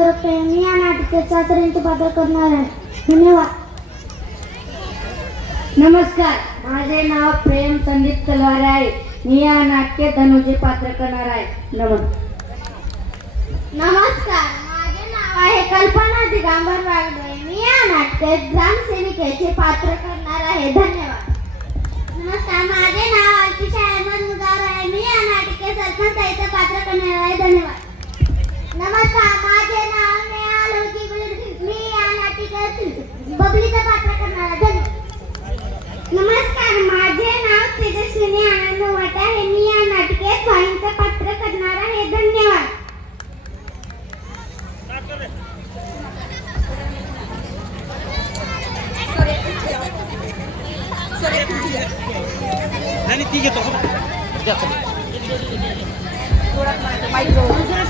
तर्फे मी या नाटकात चाचऱ्यांचे पात्र करणार आहे. धन्यवाद. नमस्कार, माझे नाव प्रेम संदीप तलवारे आहे. मी या नाटकात धनुचे पात्र करणार आहे. नमस्कार, माझे नाव आहे कल्पना दिगंबर वागडे. मी या नाटकात ग्रामसेविकेचे पात्र करणार आहे. धन्यवाद. नमस्कार, माझे नाव अल्पिशा अहमद मुजावर आहे. मी या नाटकात सरपंचाचे पात्र करणार आहे. धन्यवाद. नमस्कार, माझे नाव नेहा लोकी गुलरी. मी या नाटकात बबलीचे पात्र करणार आहे. धन्यवाद. नमस्कार, माझे नाव तेजस्विनी आनंद वाट आहे. मी या नाटकात भाईंचे पात्र करणार आहे. धन्यवाद.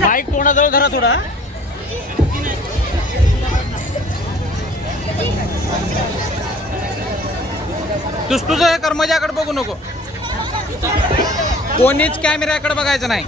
माईक तोंडाजवळ धरा थोडा. तुझं हे कर, माझ्याकडे बघू नको. कोणीच कॅमेऱ्याकडे बघायचं नाही.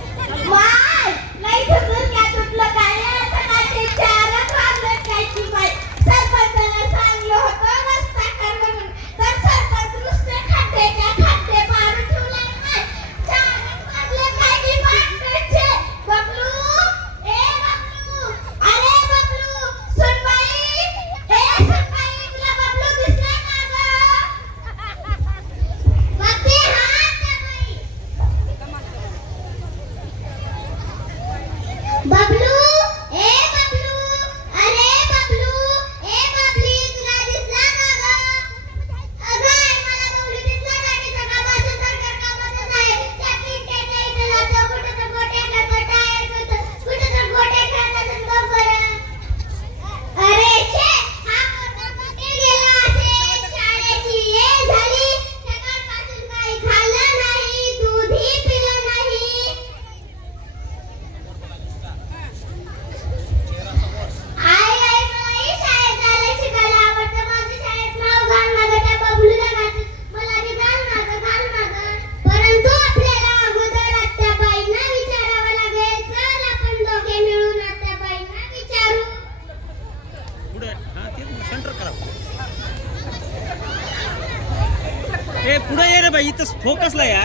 ए पुढे ये रे बाई, इथं फोकसला या.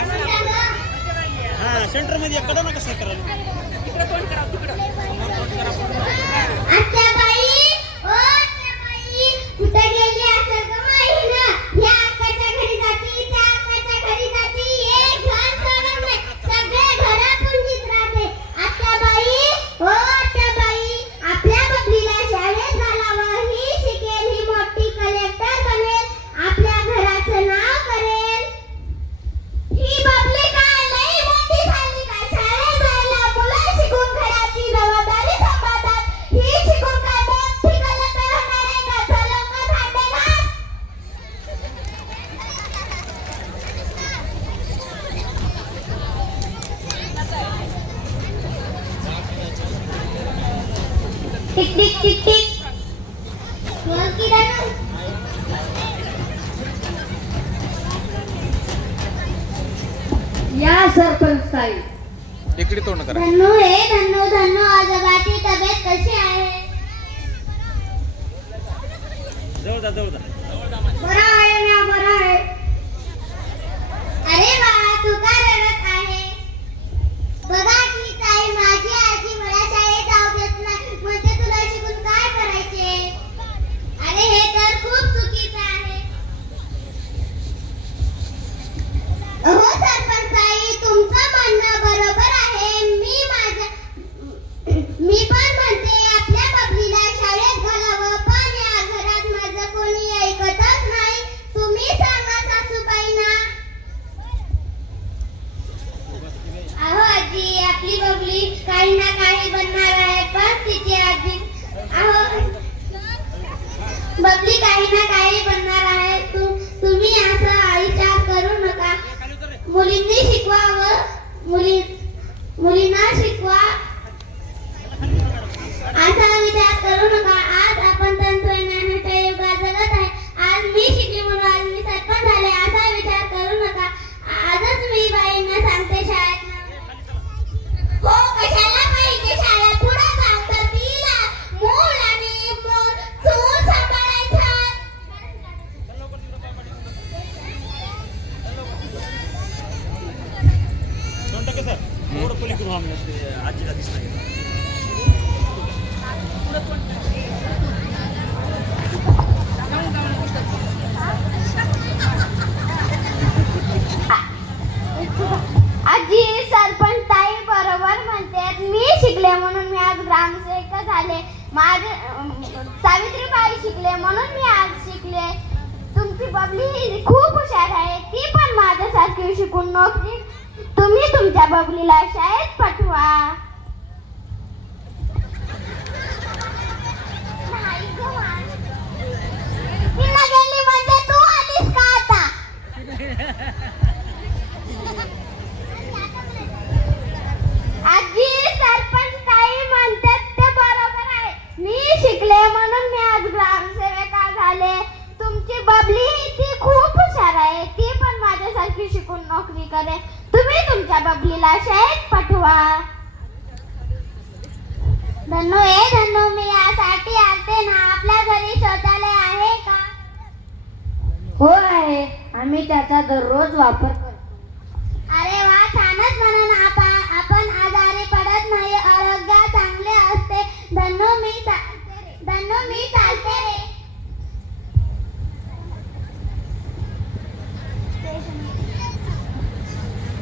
हा सेंटर मध्ये कडा ना कसं करायला. Tick tick tick tick. या सरपंच ताई. इकडे तोंड करा. धन्नू धन्नू आजोबाची तब्येत कशी आहे? जाऊ दा. बरं आहे ना, बरं आहे. अरे बाळा, तू का रडत आहे? बघा की ताई, माझी आजी मला शाळेत जाऊ देत नाही. म्हणते तुला शिकून काय करायचे? अरे हे तर खूप चुकीचं आहे. हो सरपंच ताई, तुमचं म्हणणं बरोबर आहे. मी पण म्हणते आपल्या बबलीला शाळेत घालावं, पण या घरात माझं कोणी ऐकतच नाही. तुम्ही सांगा सासूबाईंना. अहो आजी, आपली बबली काही ना काही बनणार आहे, पण तिची आजी बबली काही ना काही बनणार आहे. तुम्ही असं विचार करू नका. मुलींनी शिकवावं, मुलींना शिकवा असा विचार करू नका. आज आपण तंत्रज्ञानाच्या युगात जगत आहे. आज मी शिकली म्हणून आज मी सरपंच झाले असा विचार करू नका. आजच मी बाईंना सांगते शाळेत. हो, कशाला पाहिजे शाळा? पुढे जाऊन तर तिला गृहामध्ये आजीला दिसला गेला. आजी सरपंच ताई बरोबर म्हणतात. मी शिकले म्हणून मी आज ग्रामसेवक झाले. माझे सावित्रीबाई शिकले म्हणून मी आज शिकले. तुमची बबली ही खूप हुशार आहे. ती पण माझ्यासारखी शिकून नोकरी. तुम्ही तुमच्या बबलीला शाळेत पाठवा. नाही गं मा. तिला गेली म्हणजे तू आलीस का आता? आजी सरपंच ताई म्हणतात ते बरोबर आहे. मी शिकले म्हणून मी आज ग्रामसेविका झाले. तुमची बबली ती खूप हुशार आहे. ती पण माझ्यासारखी शिकून नोकरी करे. तुम्ही तुमच्या बबलीला शाळेत पाठवा. धन्नो मी यासाठी आलते ना. आपल्या घरी शौचालय आहे का? हो आहे. आम्ही त्याचा दररोज वापर करतो.